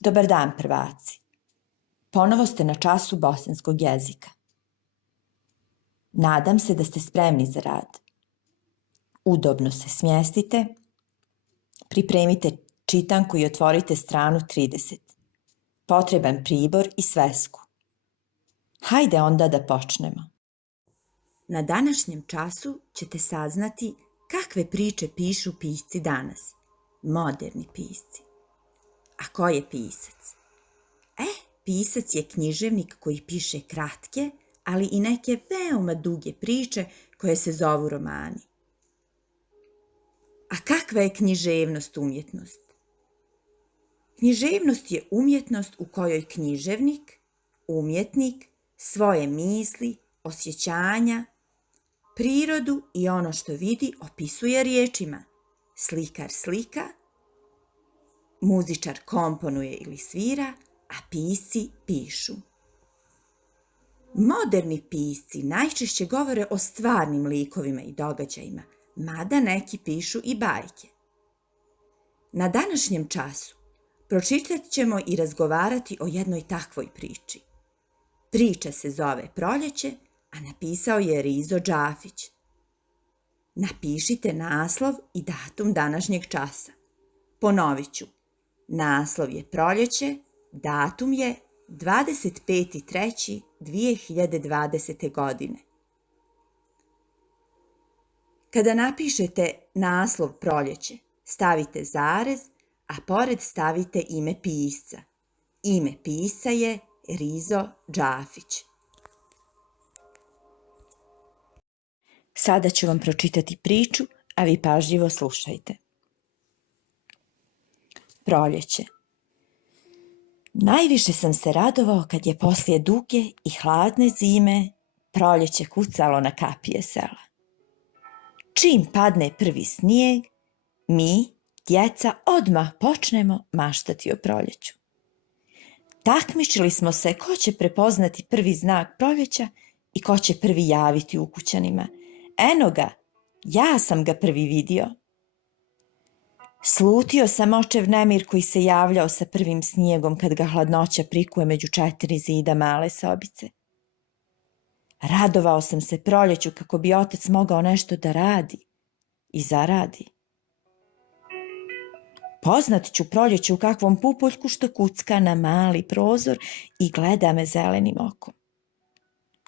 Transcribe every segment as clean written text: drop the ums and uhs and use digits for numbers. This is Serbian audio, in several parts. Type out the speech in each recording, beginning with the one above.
Dobar dan, prvaci. Ponovo ste na času bosanskog jezika. Nadam se da ste spremni za rad. Udobno se smjestite, pripremite čitanku i otvorite stranu 30. Potreban pribor i svesku. Hajde onda da počnemo. Na današnjem času ćete saznati kakve priče pišu pisci danas, moderni pisci. A ko je pisac? Pisac je književnik koji piše kratke, ali i neke veoma duge priče koje se zovu romani. A kakva je književnost umjetnost? Književnost je umjetnost u kojoj književnik, umjetnik, svoje misli, osjećanja, prirodu i ono što vidi opisuje riječima. Slikar slika, muzičar komponuje ili svira, a pisci pišu. Moderni pisci najčešće govore o stvarnim likovima i događajima, mada neki pišu i bajke. Na današnjem času pročitat ćemo i razgovarati o jednoj takvoj priči. Priča se zove Proljeće, a napisao je Rizo Džafić. Napišite naslov i datum današnjeg časa. Ponovit ću. Naslov je Proljeće, datum je 25.3.2020. godine. Kada napišete naslov Proljeće, stavite zarez, a pored stavite ime pisca. Ime pisca je Rizo Džafić. Sada ću vam pročitati priču, a vi pažljivo slušajte. Proljeće. Najviše sam se radovao kad je poslije duge i hladne zime proljeće kucalo na kapije sela. Čim padne prvi snijeg, mi, djeca, odmah počnemo maštati o proljeću. Takmičili smo se ko će prepoznati prvi znak proljeća i ko će prvi javiti ukućanima. Eno ga, ja sam ga prvi vidio. Slutio sam očev nemir koji se javljao sa prvim snijegom kad ga hladnoća prikuje među 4 zida male sobice. Radovao sam se proljeću kako bi otac mogao nešto da radi i zaradi. Poznat ću proljeću u kakvom pupoljku što kucka na mali prozor i gleda me zelenim okom.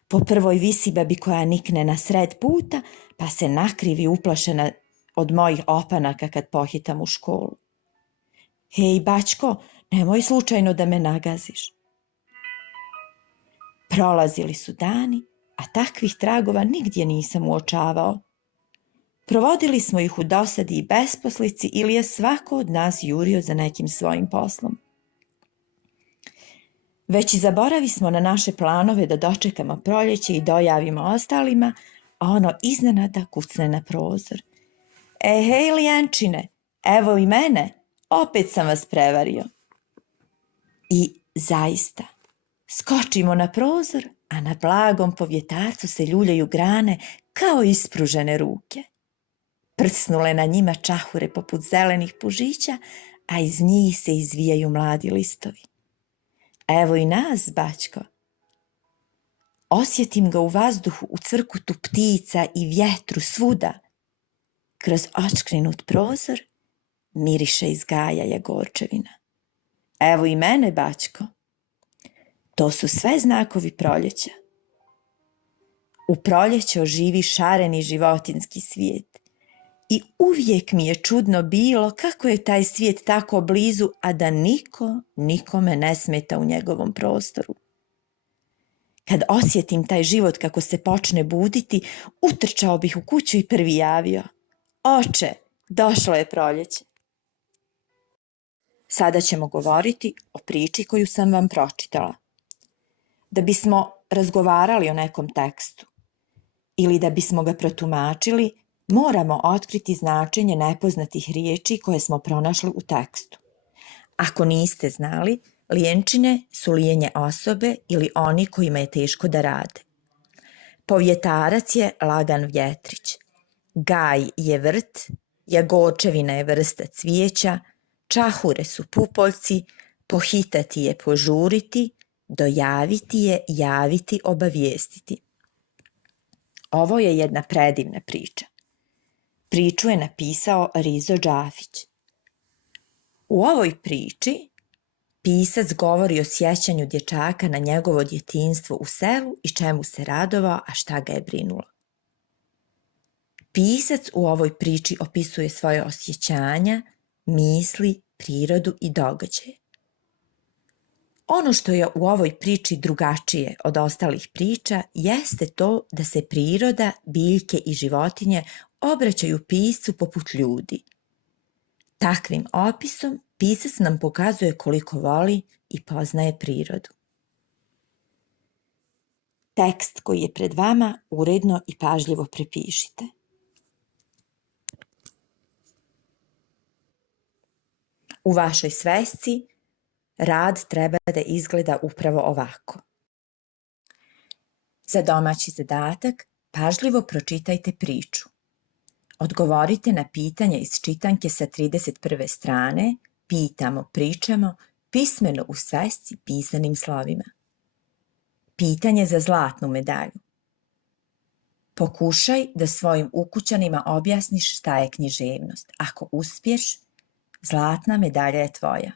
Po prvoj visi babi koja nikne na sred puta, pa se nakrivi uplašena od mojih opanaka kad pohitam u školu. Hej, bačko, nemoj slučajno da me nagaziš. Prolazili su dani, a takvih tragova nigdje nisam uočavao. Provodili smo ih u dosadi i besposlici ili je svako od nas jurio za nekim svojim poslom. Već i zaboravi smo na naše planove da dočekamo proljeće i dojavimo ostalima, a ono iznenada kucne na prozor. Hej, lijenčine, evo i mene, opet sam vas prevario. I zaista, skočimo na prozor, a na blagom povjetarcu se ljuljaju grane kao ispružene ruke. Prsnule na njima čahure poput zelenih pužića, a iz njih se izvijaju mladi listovi. Evo i nas, bačko. Osjetim ga u vazduhu, u cvrkutu ptica i vjetru svuda. Kroz očkrinut prozor miriše iz gaja jagorčevina. Evo i mene, bačko. To su sve znakovi proljeća. U proljeće oživi šareni životinski svijet. I uvijek mi je čudno bilo kako je taj svijet tako blizu, a da niko nikome ne smeta u njegovom prostoru. Kad osjetim taj život kako se počne buditi, utrčao bih u kuću i prvi javio. Oče, došlo je proljeće. Sada ćemo govoriti o priči koju sam vam pročitala. Da bismo razgovarali o nekom tekstu ili da bismo ga protumačili, moramo otkriti značenje nepoznatih riječi koje smo pronašli u tekstu. Ako niste znali, lijenčine su lijenje osobe ili oni kojima je teško da rade. Povjetarac je lagan vjetrić. Gaj je vrt, jagorčevina je vrsta cvijeća, čahure su pupoljci, pohitati je, požuriti, dojaviti je, javiti, obavijestiti. Ovo je jedna predivna priča. Priču je napisao Rizo Džafić. U ovoj priči pisac govori o sjećanju dječaka na njegovo djetinjstvo u selu i čemu se radovao, a šta ga je brinulo. Pisac u ovoj priči opisuje svoje osjećanja, misli, prirodu i događaje. Ono što je u ovoj priči drugačije od ostalih priča jeste to da se priroda, biljke i životinje obraćaju piscu poput ljudi. Takvim opisom pisac nam pokazuje koliko voli i poznaje prirodu. Tekst koji je pred vama uredno i pažljivo prepišite. U vašoj svesci rad treba da izgleda upravo ovako. Za domaći zadatak pažljivo pročitajte priču. Odgovorite na pitanja iz čitanke sa 31. strane, pitamo, pričamo, pismeno u svesci pisanim slovima. Pitanje za zlatnu medalju. Pokušaj da svojim ukućanima objasniš šta je književnost. Ako uspješ, zlatna medalja je tvoja.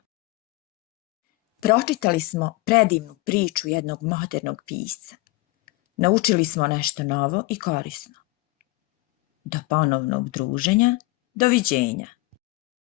Pročitali smo predivnu priču jednog modernog pisca. Naučili smo nešto novo i korisno. Do ponovnog druženja, doviđenja.